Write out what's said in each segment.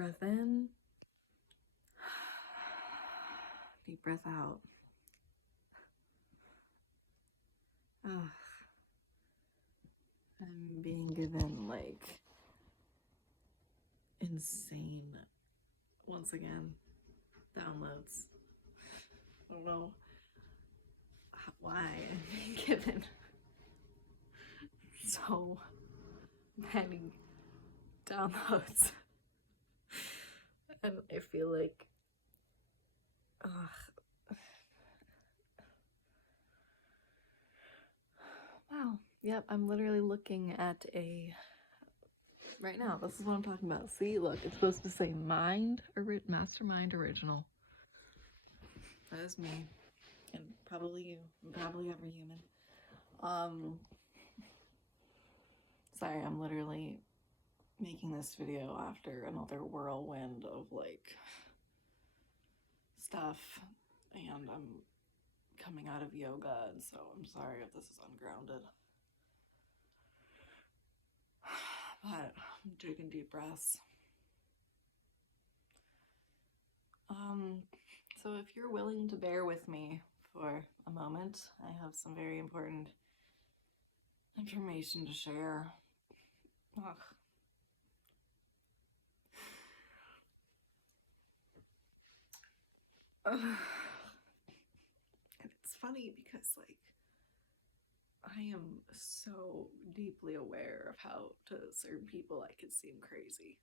breath in, deep breath out. Ugh. I'm being given like insane, once again, downloads. I don't know why I'm being given so many downloads. And I feel like, wow. Yep, I'm literally looking at right now, this is what I'm talking about. See, look, it's supposed to say Mastermind Original. That is me. And probably you. And probably every human. Sorry, I'm literally making this video after another whirlwind of like stuff, and I'm coming out of yoga, and so I'm sorry if this is ungrounded. But I'm taking deep breaths. So if you're willing to bear with me for a moment, I have some very important information to share. Ugh. And it's funny because like I am so deeply aware of how to certain people I could seem crazy.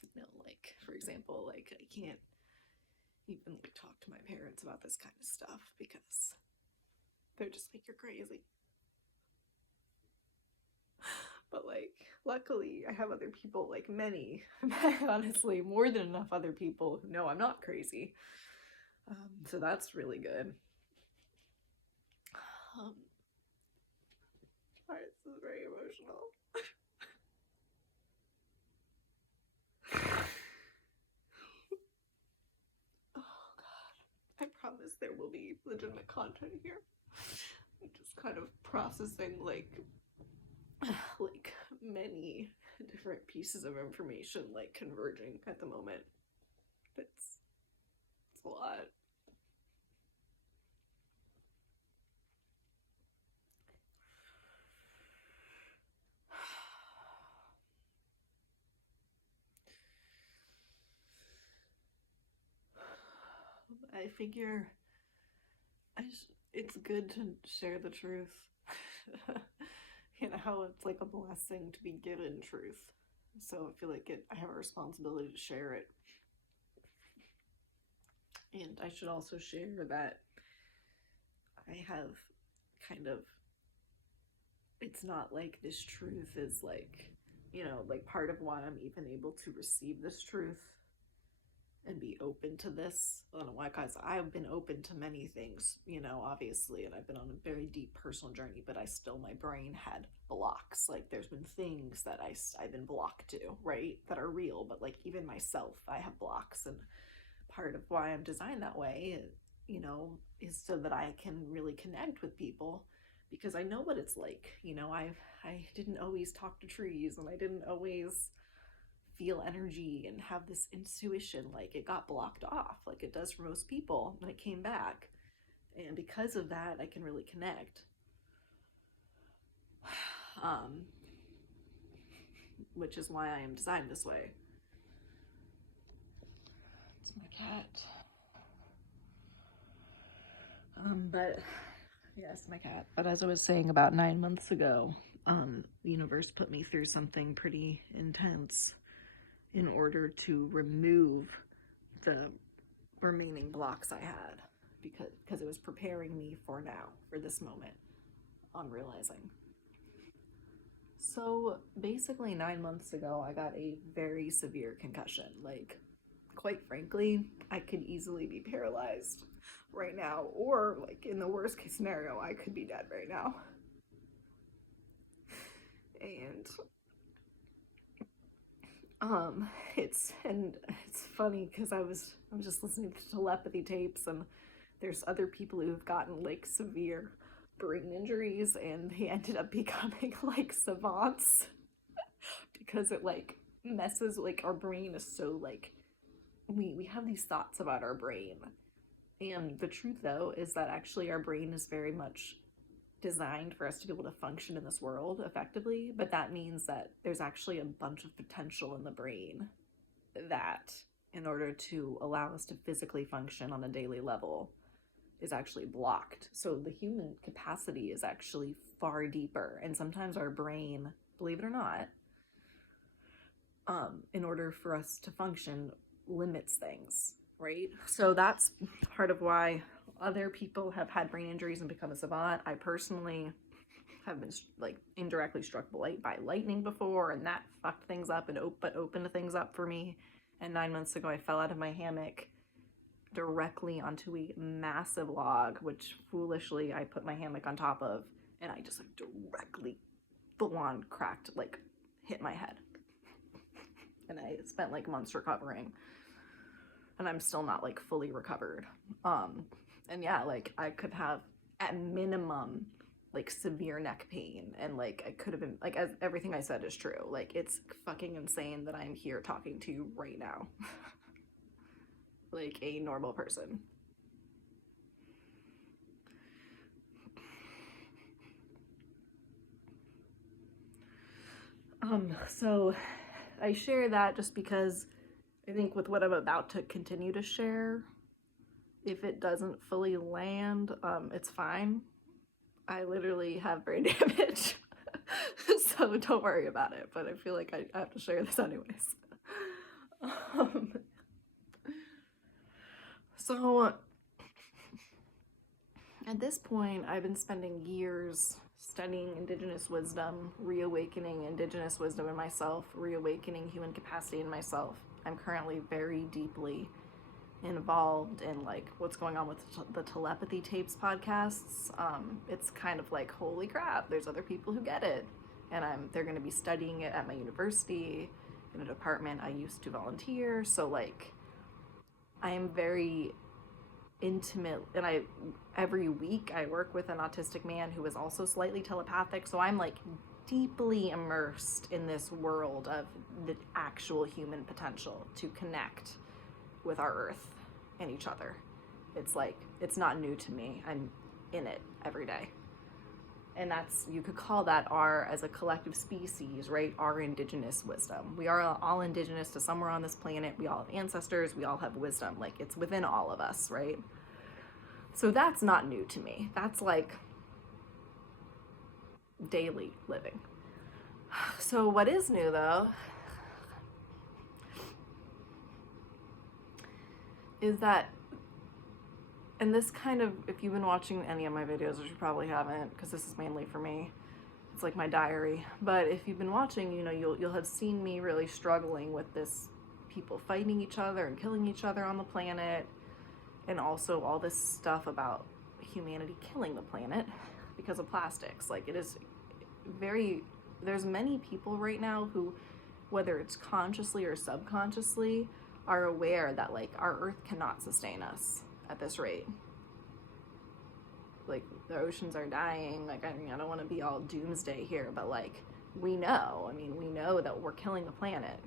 You know, like for example, like I can't even like talk to my parents about this kind of stuff because they're just like, you're crazy. But like luckily I have other people, like many, honestly more than enough other people who know I'm not crazy. So that's really good. Sorry, this is very emotional. Oh god, I promise there will be legitimate content here. I'm just kind of processing like many different pieces of information like converging at the moment. It's a lot. I figure it's good to share the truth. You know, it's like a blessing to be given truth. So I feel like I have a responsibility to share it. And I should also share that I have kind of, it's not like this truth is like, you know, like part of why I'm even able to receive this truth and be open to this. I don't know why, guys. I've been open to many things, you know, obviously, and I've been on a very deep personal journey, but my brain had blocks. Like there's been things that I've been blocked to, right? That are real, but like even myself, I have blocks. And part of why I'm designed that way, you know, is so that I can really connect with people, because I know what it's like. You know, I didn't always talk to trees, and I didn't always feel energy and have this intuition. Like it got blocked off like it does for most people, and it came back, and because of that I can really connect. Which is why I am designed this way. It's my cat. But yes, my cat. But as I was saying, about 9 months ago, the universe put me through something pretty intense in order to remove the remaining blocks I had, because it was preparing me for now, for this moment, on realizing. So basically 9 months ago, I got a very severe concussion. Like, quite frankly, I could easily be paralyzed right now, or like in the worst case scenario, I could be dead right now. And it's funny because I was just listening to telepathy tapes, and there's other people who've gotten like severe brain injuries, and they ended up becoming like savants because it like messes, like our brain is so like, we have these thoughts about our brain. And the truth though is that actually our brain is very much designed for us to be able to function in this world effectively, but that means that there's actually a bunch of potential in the brain that, in order to allow us to physically function on a daily level, is actually blocked. So the human capacity is actually far deeper, and sometimes our brain, believe it or not, in order for us to function, limits things, right? So that's part of why other people have had brain injuries and become a savant. I personally have been like indirectly struck by lightning before, and that fucked things up and opened things up for me. And 9 months ago, I fell out of my hammock directly onto a massive log, which foolishly I put my hammock on top of, and I just like directly full on cracked, like hit my head. And I spent like months recovering, and I'm still not like fully recovered. And yeah, like I could have at minimum like severe neck pain, and like I could have been like, as everything I said is true. Like it's fucking insane that I'm here talking to you right now. Like a normal person. So I share that just because I think with what I'm about to continue to share, if it doesn't fully land, it's fine. I literally have brain damage. So don't worry about it, but I feel like I have to share this anyways. So at this point, I've been spending years studying Indigenous wisdom, reawakening Indigenous wisdom in myself, reawakening human capacity in myself. I'm currently very deeply involved in like what's going on with the telepathy tapes podcasts. It's kind of like, holy crap, there's other people who get it, and they're going to be studying it at my university in a department I used to volunteer. So like I am very intimate, and every week I work with an autistic man who is also slightly telepathic, so I'm like deeply immersed in this world of the actual human potential to connect with our earth and each other. It's like, it's not new to me. I'm in it every day. And that's, you could call that our, as a collective species, right, our Indigenous wisdom. We are all Indigenous to somewhere on this planet. We all have ancestors. We all have wisdom. Like, it's within all of us, right? So that's not new to me. That's like daily living. So what is new though is that, and this kind of, if you've been watching any of my videos, which you probably haven't, because this is mainly for me, it's like my diary, but if you've been watching, you know, you'll have seen me really struggling with this, people fighting each other and killing each other on the planet, and also all this stuff about humanity killing the planet because of plastics. Like, it is very, there's many people right now who, whether it's consciously or subconsciously, are aware that like our earth cannot sustain us at this rate. Like, the oceans are dying. Like, I mean, I don't want to be all doomsday here, but like, we know, I mean, we know that we're killing the planet.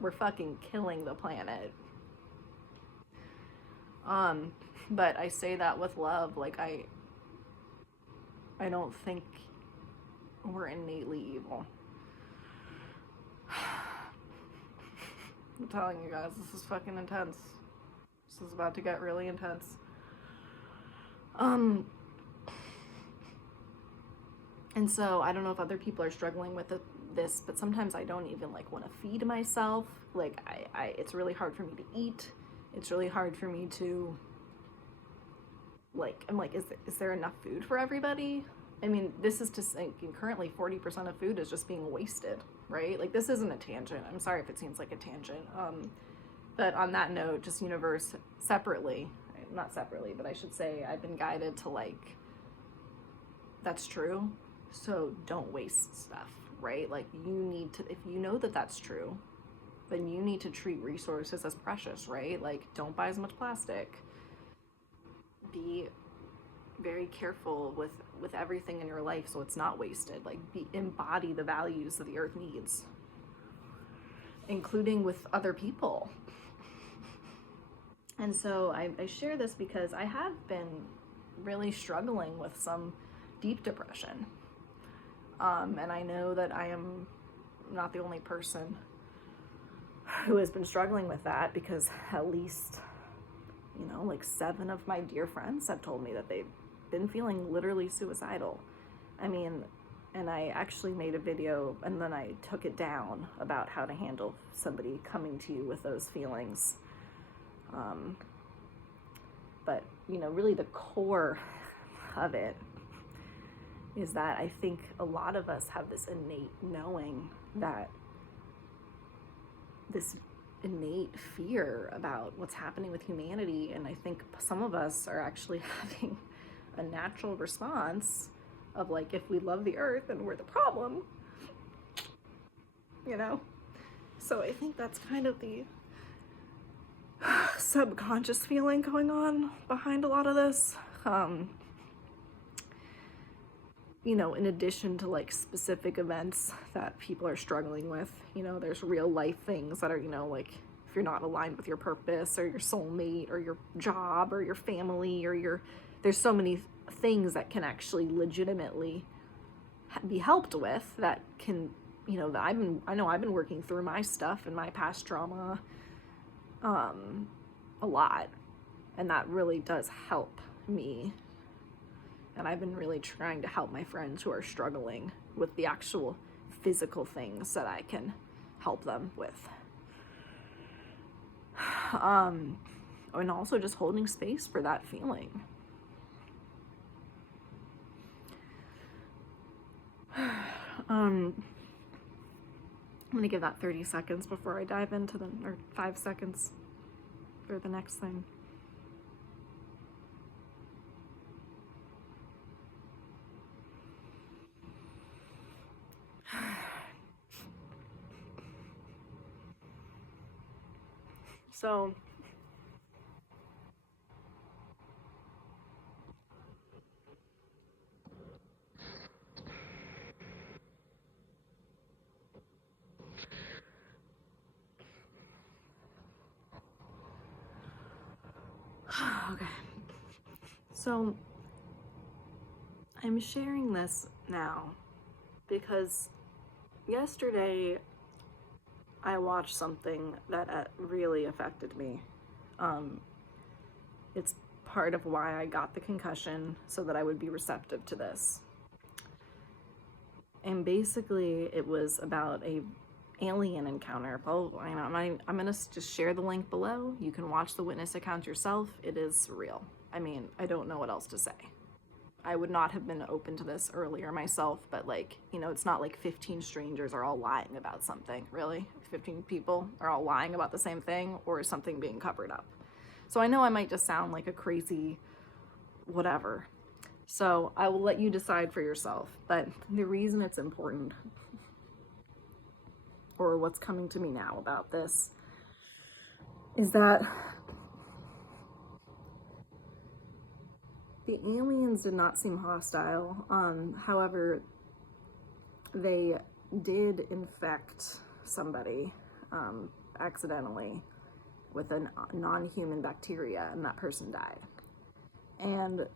we're fucking killing the planet. But I say that with love. Like, I don't think we're innately evil. I'm telling you guys, this is fucking intense. This is about to get really intense. And so I don't know if other people are struggling with this, but sometimes I don't even like want to feed myself. Like, it's really hard for me to eat. It's really hard for me to, like, I'm like, is there enough food for everybody? I mean, this is to say, currently 40% of food is just being wasted, right? Like, this isn't a tangent. I'm sorry if it seems like a tangent. But on that note, just universe separately, not separately, but I should say I've been guided to like, that's true. So don't waste stuff, right? Like, you need to, if you know that that's true, then you need to treat resources as precious, right? Like, don't buy as much plastic. Be very careful with everything in your life so it's not wasted. Like, embody the values that the earth needs. including with other people. And so I share this because I have been really struggling with some deep depression. And I know that I am not the only person who has been struggling with that, because at least, you know, like 7 of my dear friends have told me that they've been feeling literally suicidal. I mean, and I actually made a video and then I took it down about how to handle somebody coming to you with those feelings. But, you know, really the core of it is that I think a lot of us have this innate knowing, that this innate fear about what's happening with humanity. And I think some of us are actually having a natural response of like, if we love the earth and we're the problem, you know? So I think that's kind of the subconscious feeling going on behind a lot of this. You know, in addition to like specific events that people are struggling with, you know, there's real life things that are, you know, like if you're not aligned with your purpose or your soulmate or your job or your family or there's so many things that can actually legitimately be helped with, that can, you know, that I know I've been working through my stuff and my past trauma a lot, and that really does help me. And I've been really trying to help my friends who are struggling with the actual physical things that I can help them with. And also just holding space for that feeling. I'm gonna give that 30 seconds before I dive into or 5 seconds for the next thing. So okay. So I'm sharing this now because yesterday I watched something that really affected me. It's part of why I got the concussion, so that I would be receptive to this. And basically it was about a alien encounter. I'm gonna just share the link below. You can watch the witness account yourself. It is real. I mean, I don't know what else to say. I would not have been open to this earlier myself, but like, you know, it's not like 15 strangers are all lying about something, really. 15 people are all lying about the same thing, or is something being covered up? So I know I might just sound like a crazy whatever. So I will let you decide for yourself. But the reason it's important, or what's coming to me now about this, is that the aliens did not seem hostile. However, they did infect somebody accidentally with a non-human bacteria, and that person died. And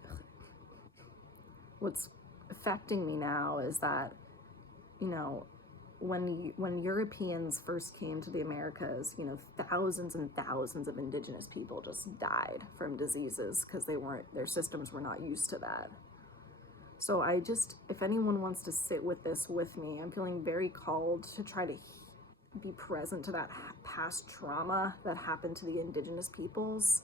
what's affecting me now is that, you know, when Europeans first came to the Americas, you know, thousands and thousands of indigenous people just died from diseases because their systems were not used to that. So if anyone wants to sit with this with me, I'm feeling very called to try to be present to that past trauma that happened to the indigenous peoples,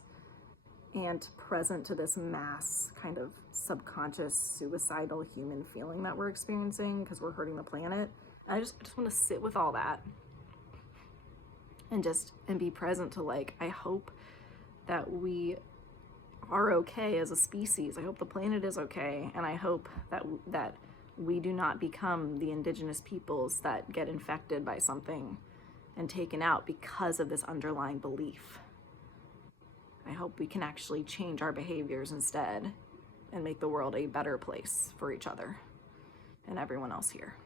and present to this mass kind of subconscious suicidal human feeling that we're experiencing because we're hurting the planet. And I just want to sit with all that and be present to, like, I hope that we are okay as a species. I hope the planet is okay, and I hope that we do not become the indigenous peoples that get infected by something and taken out because of this underlying belief. I hope we can actually change our behaviors instead and make the world a better place for each other and everyone else here.